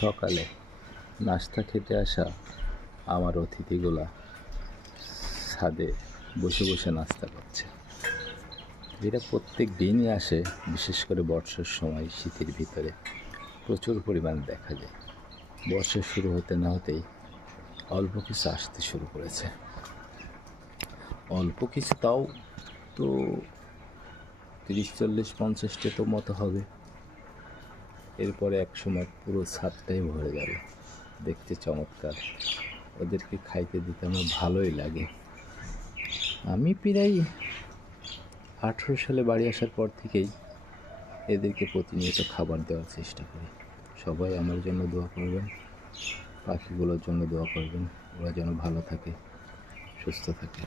সকালে নাস্তা খেতে আসা আমার অতিথিগুলা ছাদে বসে বসে নাস্তা করছে। এরা প্রত্যেক দিনই আসে, বিশেষ করে বর্ষার সময় শীতের ভিতরে প্রচুর পরিমাণে দেখা যায়। বর্ষা শুরু হতে না হতেই অল্প কিছু আসতে শুরু করেছে। অল্প কিছু তাও তো 30-40-50টা তো মতো হবে। এরপরে এক সময় পুরো ছাদটাই ভরে যাবে। দেখতে চমৎকার। ওদেরকে খাইতে দিতে আমার ভালোই লাগে। আমি প্রায় 18 সালে বাড়ি আসার পর থেকেই এদেরকে প্রতিনিয়ত খাবার দেওয়ার চেষ্টা করি। সবাই আমার জন্য দোয়া করবেন, পাখিগুলোর জন্য দোয়া করবেন, ওরা যেন ভালো থাকে, সুস্থ থাকে।